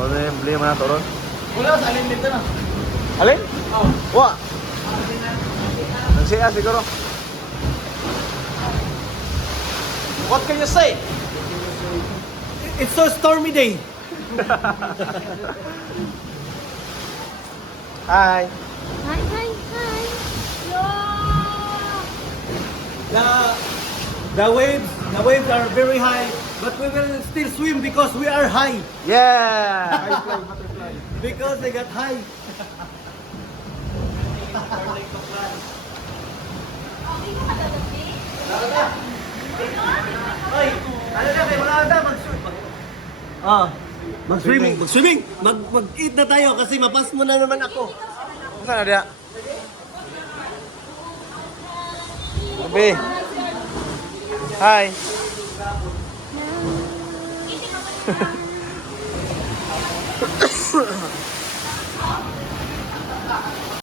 Ano yung beli mana to ron? Wala sa alin dito na. Alin? Oh. Wa. Nagsiya siguro. What can you say? It's so stormy day. Hi. Hi, hi, hi. The waves are very high, but we will still swim because we are high. Yeah. Because they got high. Oy, ano na kayo mga anda mag-swim. Mag-swimming. Mag-eat na tayo kasi mapas mo na naman ako. Saan na dia? Gabi. Hi.